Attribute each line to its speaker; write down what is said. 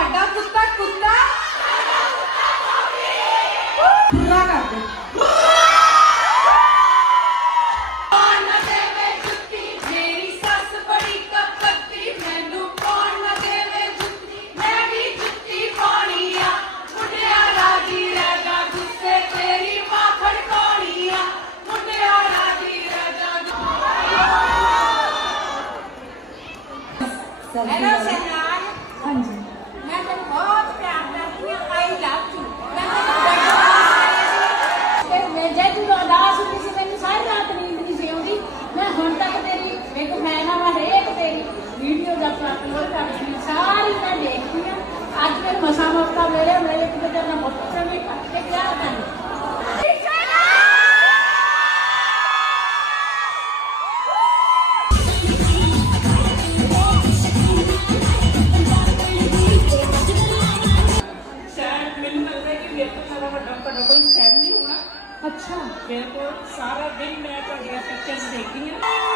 Speaker 1: ਤੁਹਾਡਾ ਕੁੱਤਾ ਕੁੱਤਾ
Speaker 2: ਪੂਰਾ ਕਰ ਦੇ
Speaker 1: Hello, Senhor. Bom dia. ਮੈਂ ਤੈਨੂੰ ਬਹੁਤ ਪਿਆਰ ਕਰਦੀ
Speaker 3: ਮੇਰੇ ਤੋਂ ਮੇਰਾ ਵੱਡਾ ਤੁਹਾਡਾ ਕੋਈ ਫੈਨ ਨਹੀਂ ਹੋਣਾ। ਅੱਛਾ। ਮੇਰੇ ਕੋਲ ਸਾਰਾ ਦਿਨ ਮੈਂ ਤੁਹਾਡੀਆਂ ਪਿਕਚਰਸ ਦੇਖਦੀ ਹਾਂ।